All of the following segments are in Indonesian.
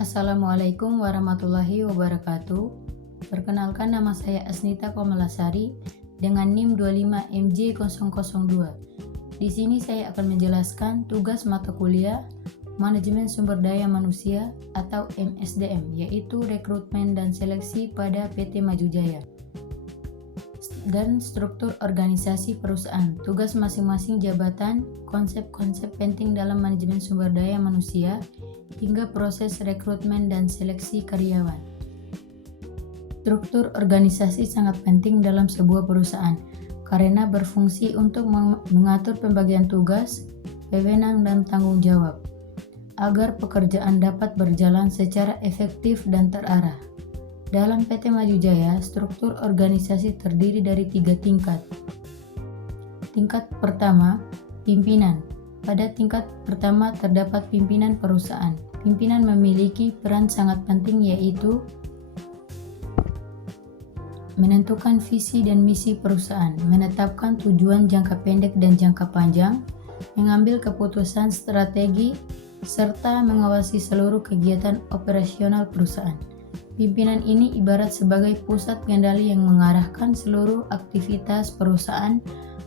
Assalamualaikum warahmatullahi wabarakatuh. Perkenalkan, nama saya Asnita Komalasari dengan NIM 25MJ002. Di sini saya akan menjelaskan tugas mata kuliah Manajemen Sumber Daya Manusia atau MSDM, yaitu rekrutmen dan seleksi pada PT Maju Jaya. Dan struktur organisasi perusahaan, tugas masing-masing jabatan, konsep-konsep penting dalam manajemen sumber daya manusia, hingga proses rekrutmen dan seleksi karyawan. Struktur organisasi sangat penting dalam sebuah perusahaan karena berfungsi untuk mengatur pembagian tugas, wewenang, dan tanggung jawab agar pekerjaan dapat berjalan secara efektif dan terarah. Dalam PT Maju Jaya, struktur organisasi terdiri dari 3 tingkat. Tingkat pertama, pimpinan. Pada tingkat pertama terdapat pimpinan perusahaan. Pimpinan memiliki peran sangat penting, yaitu menentukan visi dan misi perusahaan, menetapkan tujuan jangka pendek dan jangka panjang, mengambil keputusan strategi, serta mengawasi seluruh kegiatan operasional perusahaan. Pimpinan ini ibarat sebagai pusat kendali yang mengarahkan seluruh aktivitas perusahaan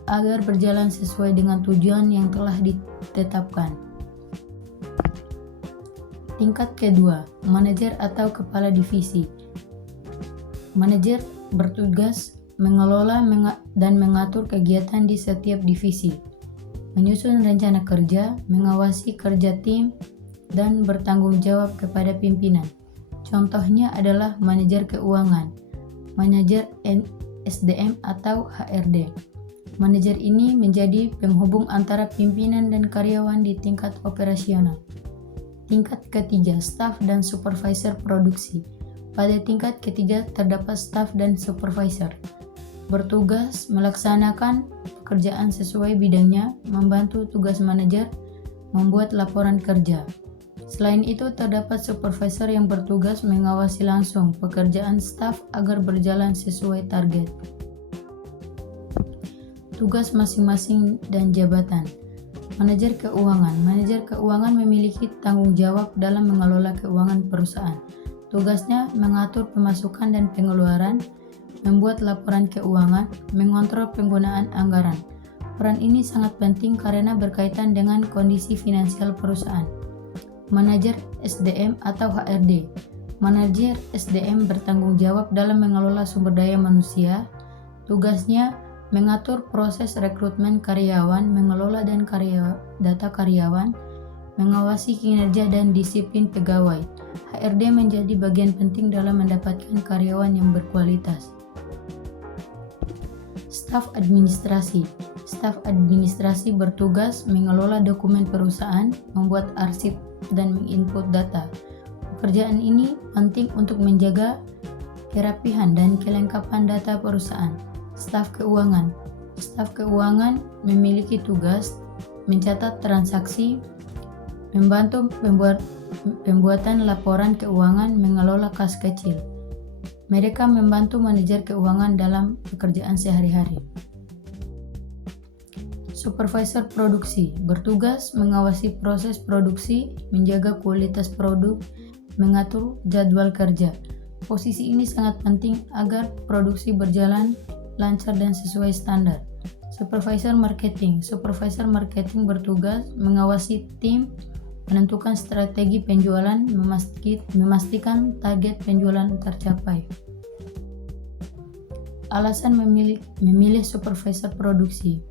agar berjalan sesuai dengan tujuan yang telah ditetapkan. Tingkat kedua, manajer atau kepala divisi. Manajer bertugas mengelola dan mengatur kegiatan di setiap divisi, menyusun rencana kerja, mengawasi kerja tim, dan bertanggung jawab kepada pimpinan. Contohnya adalah manajer keuangan, manajer SDM atau HRD. Manajer ini menjadi penghubung antara pimpinan dan karyawan di tingkat operasional. Tingkat ketiga, staf dan supervisor produksi. Pada tingkat ketiga terdapat staf dan supervisor, bertugas melaksanakan pekerjaan sesuai bidangnya, membantu tugas manajer, membuat laporan kerja. Selain itu, terdapat supervisor yang bertugas mengawasi langsung pekerjaan staf agar berjalan sesuai target. Tugas masing-masing dan jabatan. Manajer keuangan. Manajer keuangan memiliki tanggung jawab dalam mengelola keuangan perusahaan. Tugasnya mengatur pemasukan dan pengeluaran, membuat laporan keuangan, mengontrol penggunaan anggaran. Peran ini sangat penting karena berkaitan dengan kondisi finansial perusahaan. Manajer SDM atau HRD. Manajer SDM bertanggung jawab dalam mengelola sumber daya manusia. Tugasnya mengatur proses rekrutmen karyawan, mengelola data karyawan, mengawasi kinerja dan disiplin pegawai. HRD menjadi bagian penting dalam mendapatkan karyawan yang berkualitas. Staf administrasi. Staf administrasi bertugas mengelola dokumen perusahaan, membuat arsip, dan menginput data. Pekerjaan ini penting untuk menjaga kerapihan dan kelengkapan data perusahaan. Staf keuangan. Staf keuangan memiliki tugas mencatat transaksi, membantu pembuatan laporan keuangan, mengelola kas kecil. Mereka membantu manajer keuangan dalam pekerjaan sehari-hari. Supervisor produksi bertugas mengawasi proses produksi, menjaga kualitas produk, mengatur jadwal kerja. Posisi ini sangat penting agar produksi berjalan lancar dan sesuai standar. Supervisor marketing. Supervisor marketing bertugas mengawasi tim, menentukan strategi penjualan, memastikan target penjualan tercapai. Alasan memilih supervisor produksi.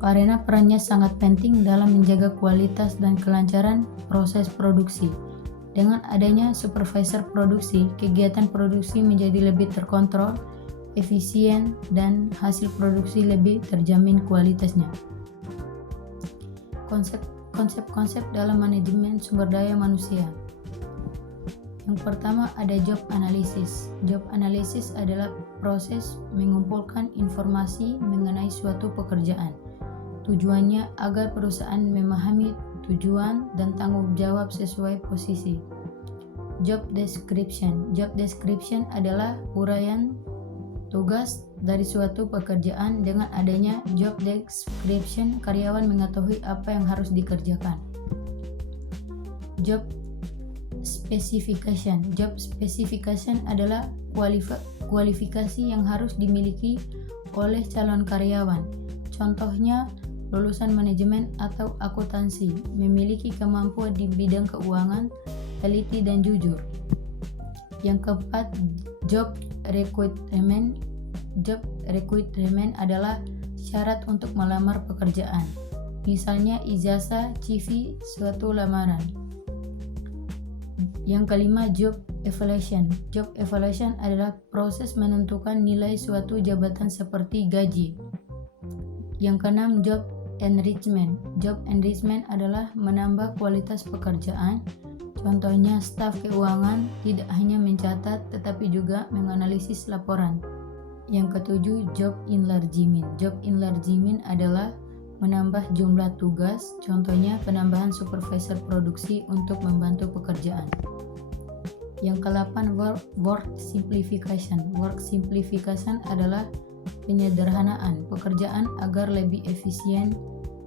Karena perannya sangat penting dalam menjaga kualitas dan kelancaran proses produksi. Dengan adanya supervisor produksi, kegiatan produksi menjadi lebih terkontrol, efisien, dan hasil produksi lebih terjamin kualitasnya. Konsep-konsep dalam manajemen sumber daya manusia. Yang pertama ada job analysis. Job analysis adalah proses mengumpulkan informasi mengenai suatu pekerjaan. Tujuannya agar perusahaan memahami tujuan dan tanggung jawab sesuai posisi. Job description. Job description adalah uraian tugas dari suatu pekerjaan. Dengan adanya job description, karyawan mengetahui apa yang harus dikerjakan. Job specification. Job specification adalah kualifikasi yang harus dimiliki oleh calon karyawan. Contohnya, lulusan manajemen atau akuntansi, memiliki kemampuan di bidang keuangan, teliti dan jujur. Yang keempat, job requirement. Job requirement adalah syarat untuk melamar pekerjaan. Misalnya ijazah, CV, suatu lamaran. Yang kelima, job evaluation. Job evaluation adalah proses menentukan nilai suatu jabatan seperti gaji. Yang keenam, job enrichment. Job enrichment adalah menambah kualitas pekerjaan. Contohnya, staf keuangan tidak hanya mencatat tetapi juga menganalisis laporan. Yang ketujuh, job enlargement. Job enlargement adalah menambah jumlah tugas. Contohnya, penambahan supervisor produksi untuk membantu pekerjaan. Yang ke-8, work simplification. Work simplification adalah penyederhanaan pekerjaan agar lebih efisien.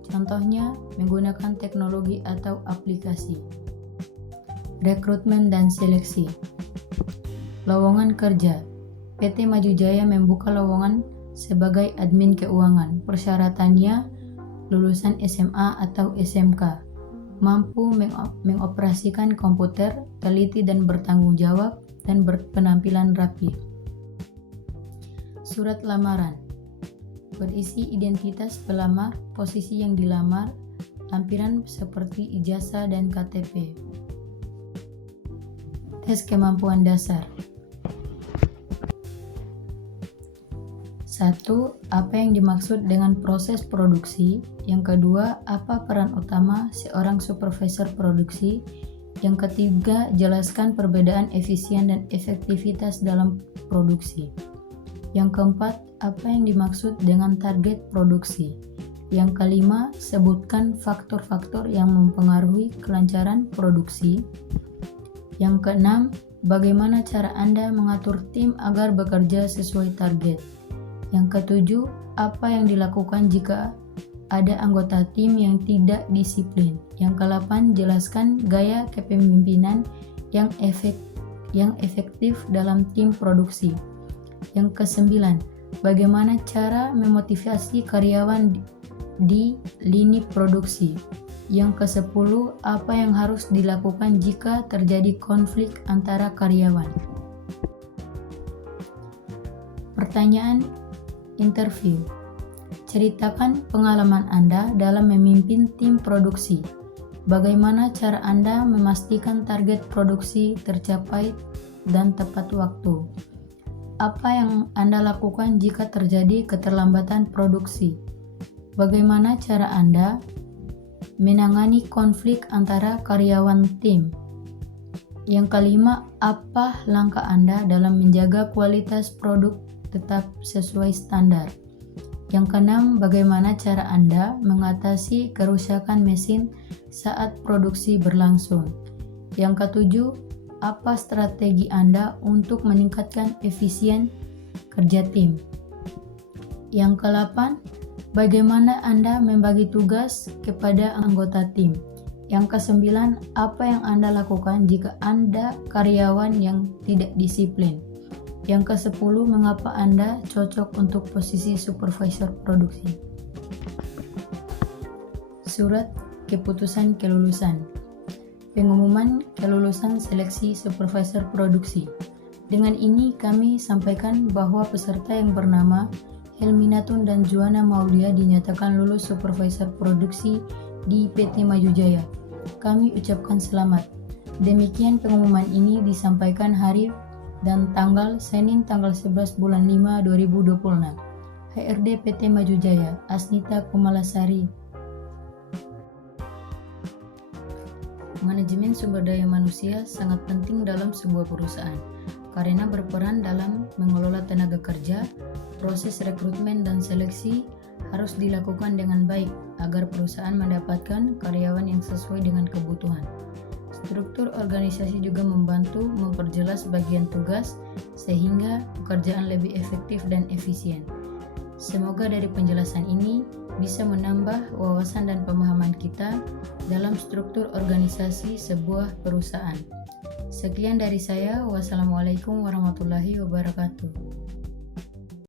Contohnya, menggunakan teknologi atau aplikasi. Rekrutmen dan seleksi. Lowongan kerja. PT Maju Jaya membuka lowongan sebagai admin keuangan. Persyaratannya lulusan SMA atau SMK, mampu mengoperasikan komputer, teliti dan bertanggung jawab, dan berpenampilan rapi. Surat lamaran berisi identitas pelamar, posisi yang dilamar, lampiran seperti ijazah dan KTP. Tes kemampuan dasar. 1. Apa yang dimaksud dengan proses produksi? Yang kedua, apa peran utama seorang supervisor produksi? Yang ketiga, jelaskan perbedaan efisien dan efektivitas dalam produksi. Yang keempat, apa yang dimaksud dengan target produksi? Yang kelima, sebutkan faktor-faktor yang mempengaruhi kelancaran produksi. Yang keenam, bagaimana cara Anda mengatur tim agar bekerja sesuai target? Yang ketujuh, apa yang dilakukan jika ada anggota tim yang tidak disiplin? Yang ke-8, jelaskan gaya kepemimpinan yang efektif dalam tim produksi. Yang ke-9, bagaimana cara memotivasi karyawan di lini produksi? Yang ke-10, apa yang harus dilakukan jika terjadi konflik antara karyawan? Pertanyaan interview. Ceritakan pengalaman Anda dalam memimpin tim produksi. Bagaimana cara Anda memastikan target produksi tercapai dan tepat waktu? Apa yang Anda lakukan jika terjadi keterlambatan produksi? Bagaimana cara Anda menangani konflik antara karyawan tim? Yang kelima, apa langkah Anda dalam menjaga kualitas produk tetap sesuai standar? Yang keenam, bagaimana cara Anda mengatasi kerusakan mesin saat produksi berlangsung? Yang ketujuh, apa strategi Anda untuk meningkatkan efisien kerja tim? Yang ke-8, bagaimana Anda membagi tugas kepada anggota tim? Yang ke-9, apa yang Anda lakukan jika Anda karyawan yang tidak disiplin? Yang ke-10, mengapa Anda cocok untuk posisi supervisor produksi? Surat keputusan kelulusan. Pengumuman kelulusan seleksi supervisor produksi. Dengan ini kami sampaikan bahwa peserta yang bernama Helminatun dan Juana Maulia dinyatakan lulus supervisor produksi di PT Maju Jaya. Kami ucapkan selamat. Demikian pengumuman ini disampaikan hari dan tanggal Senin tanggal 11 bulan 5 2026. HRD PT Maju Jaya, Asnita Komalasari. Manajemen sumber daya manusia sangat penting dalam sebuah perusahaan karena berperan dalam mengelola tenaga kerja. Proses rekrutmen dan seleksi harus dilakukan dengan baik agar perusahaan mendapatkan karyawan yang sesuai dengan kebutuhan. Struktur organisasi juga membantu memperjelas bagian tugas sehingga pekerjaan lebih efektif dan efisien. Semoga dari penjelasan ini bisa menambah wawasan dan pemahaman kita dalam struktur organisasi sebuah perusahaan. Sekian dari saya. Wassalamualaikum warahmatullahi wabarakatuh.